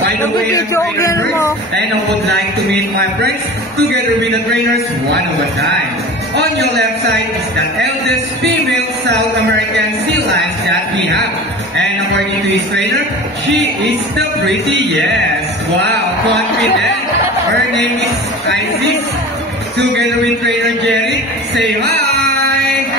By the way, I'm Trainer Bert, and I would like to meet my friends together with the trainers one at a time. On your left side is the eldest female South American sea lion that we have. And according to his trainer, she is the prettiest. Wow, confident. Her name is Isis. Together with trainer Jerry, say hi!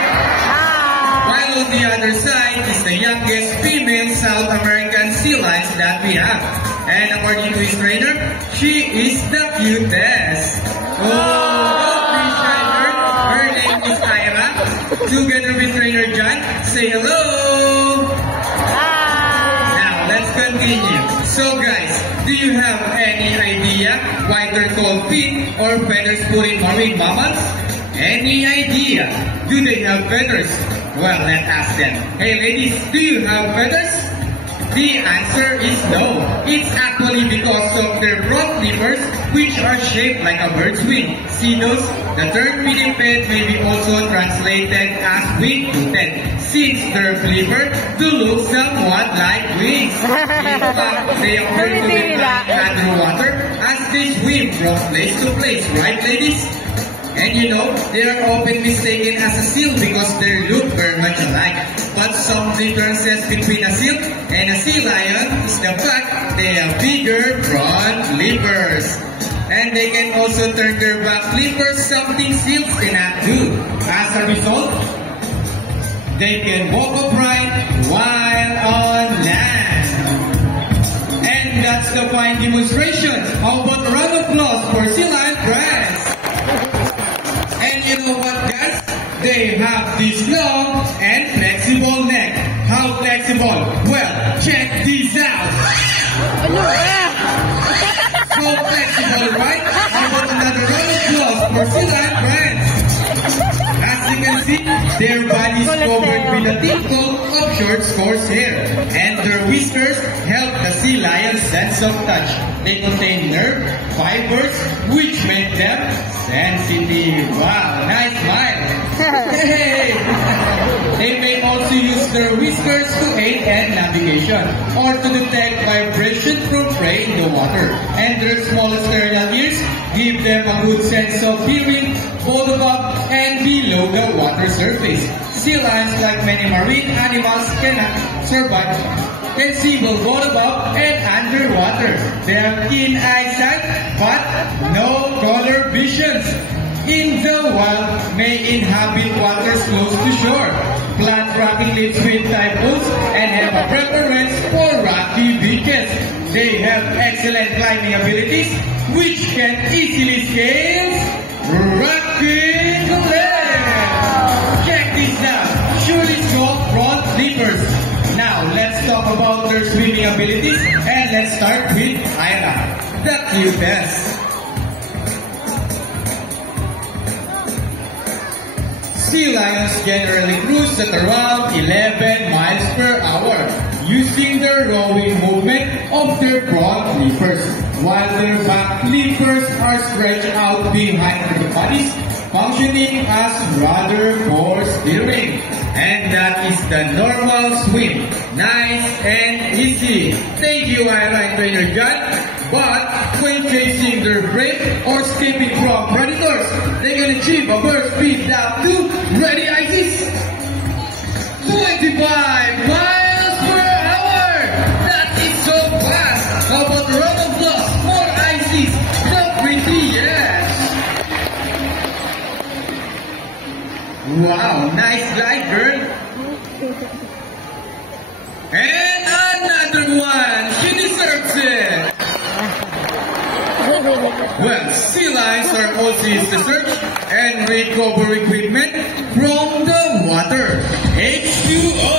While on the other side is the youngest female South American sea lion that we have. And according to his trainer, she is the cutest. Please join her. Her name is Ira. Together with trainer John, say hello. Now let's continue. So guys, do you have any idea why they're called fin or feathers put in marine mammals? Any idea? Do they have feathers? Well, let's ask them. Hey ladies, do you have feathers? The answer is no. It's actually because of their front flippers, which are shaped like a bird's wing. See those? The term pinniped may be also translated as wing-footed, since their flipper do look somewhat like wings. In fact, they appear to be flying underwater as they swim from place to place, right ladies? And you know, they are often mistaken as a seal because they look very much alike. But some differences between a seal and a sea lion is the fact they have bigger front flippers. And they can also turn their back flippers, something seals cannot do. As a result, they can walk upright while on land. And that's the fine demonstration. How about a round of applause for sea lion friends? And you know what guys? They have this long and flexible neck. How flexible? Well, check this out. So flexible, right? How about another round of applause for sea lion friends? As you can see, their bodies covered with a thick coat of short coarse hair. And their whiskers help the sea lion's sense of touch. They contain nerve fibers which make them sensitive. Wow, nice smile. Hey! They may also use their whiskers to aid in navigation or to detect vibration from prey in the water. And their small external ears give them a good sense of hearing both above and below the water surface. Sea lions, like many marine animals, cannot survive and see both above and underwater. They have keen eyesight but no color visions. In the wild, may inhabit waters close to shore, plant rocky cliffs with typhoons, and have a preference for rocky beaches. They have excellent climbing abilities, which can easily scale rocky cliffs. Check this out. Surely called front flippers. Now, let's talk about their swimming abilities, and let's start with Ira, the cutest. Sea lions generally cruise at around 11 miles per hour, using the rowing movement of their front flippers, while their back flippers are stretched out behind their bodies, functioning as rudder for steering. And that is the normal swim. Nice and easy. Thank you, Ira and Trainer John. But when chasing their prey or escaping from predators, they can achieve a burst speed up to, ready Isis, 25 miles per hour! That is so fast! How about a round of applause for Isis, the prettiest? Wow, nice glide, girl. And another one. She deserves it. Well, sea lions are also used to search and recover equipment from the water. H2O.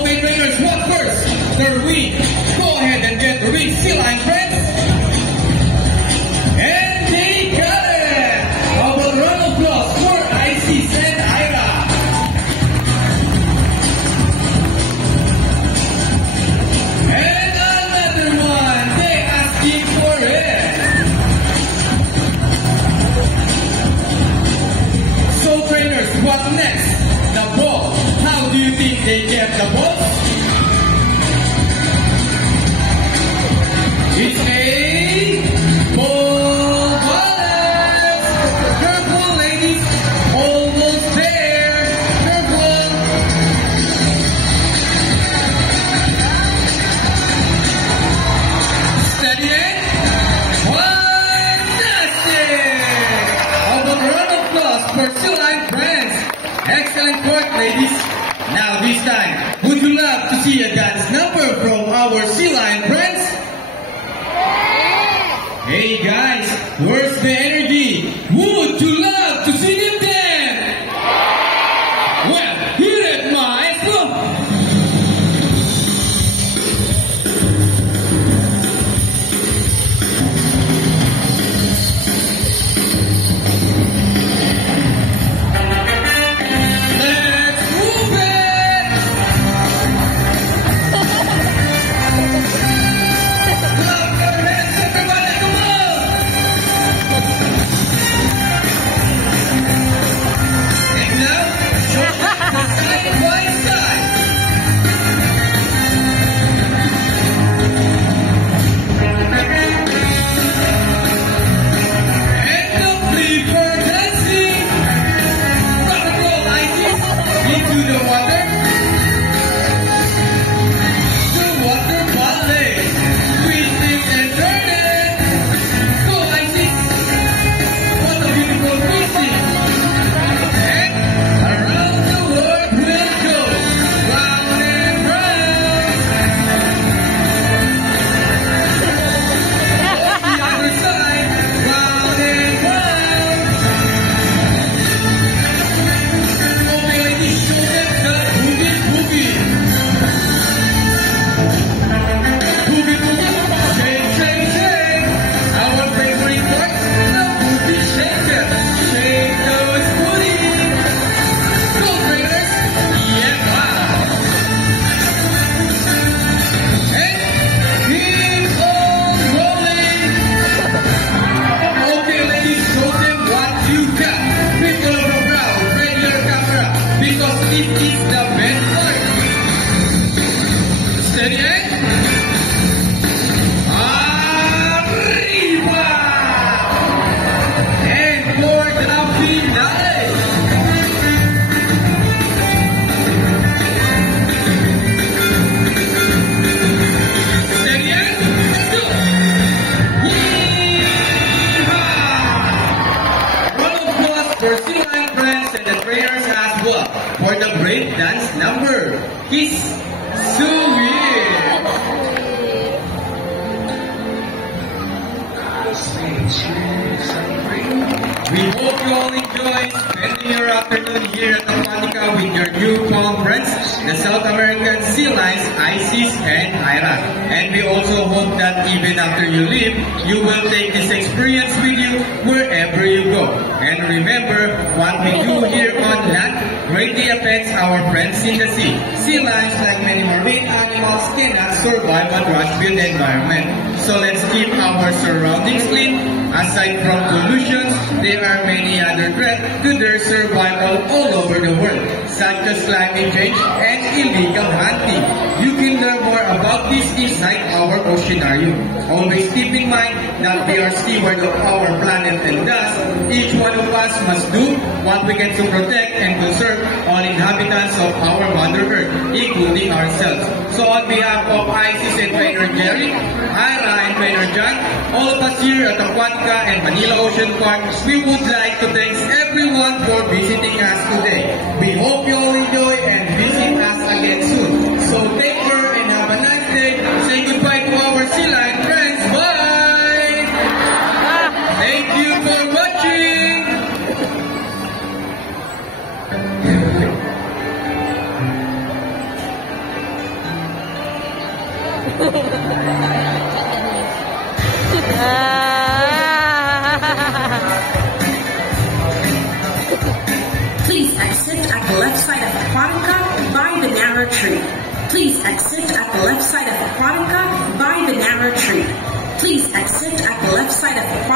Okay, trainers, what first? Their wing. Go ahead and get the ring, sea lion friends. And they got it. How about round of applause for Isis and Ira? And another one. They asking for it. So trainers, what next? The ball. How do you think they get the ball? It's a ball balance. Careful, ladies. Almost there. Careful. Steady it. Fantastic. How about a round of applause for Sea Lion friends? Excellent work, ladies. Now this time, would you love to see a dance number from our Sea Lion friends? Hey guys, where's the energy? Would you love to see them dance? Well, hit it, maestro! Let's move it! Clap your hands, everybody, come on! And now, side by side. And the flipper dancing. Rock and roll, Isis. Into the water. The water ballet. Twisting and turning. Go, Isis. What a beautiful twisting. And around the world we'll go. Round and round. The other side. Round and round. Okay, ladies, show them the boogie boogie. Boogie boogie. Shake, shake, shake. Our favorite part, the boogie shaker. Shake those booties. Go, trainers. Yeah, wow. And keep on rolling. Okay, ladies, show them what you got. People of the crowd, ready your camera, because this is the best part. Steady, eh? Arriba! And for the finale. Steady, eh? Let's go! Yeehaw! Round of applause for Sea Lion friends and the trainers as well for the great dance number. Kiss Sweet! We hope you all enjoy spending your afternoon here at Aquatica with your newfound friends, the South American Sea Lions, Isis and Ira. And we also hope that even after you leave, you will take this experience with you wherever you go. And remember, what we do here on land greatly affects our friends in the sea. Sea lions, like many marine animals, cannot survive a drought-filled environment. So let's keep our surroundings clean. Aside from pollutions, there are many other threats to their survival all over the world, such as climate change and illegal hunting. You can learn more about this inside our oceanarium. Always keep in mind that we are steward of our planet, and thus each one of us must do what we can to protect and conserve all inhabitants of our Mother Earth, including ourselves. So on behalf of Isis and Trainer Jerry, Ira and Trainer John, all of us here at Aquatica and Manila Ocean Park, we would like to thank everyone everyone for visiting us today. We hope you all enjoy and visit us again soon. So take care and have a nice day. Say goodbye to our Sila and friends. Bye! Thank you for watching! Please exit at the left side of Aquatica by the narrow tree. Please exit at the left side of Aquatica by the narrow tree. Please exit at the left side of Aquatica.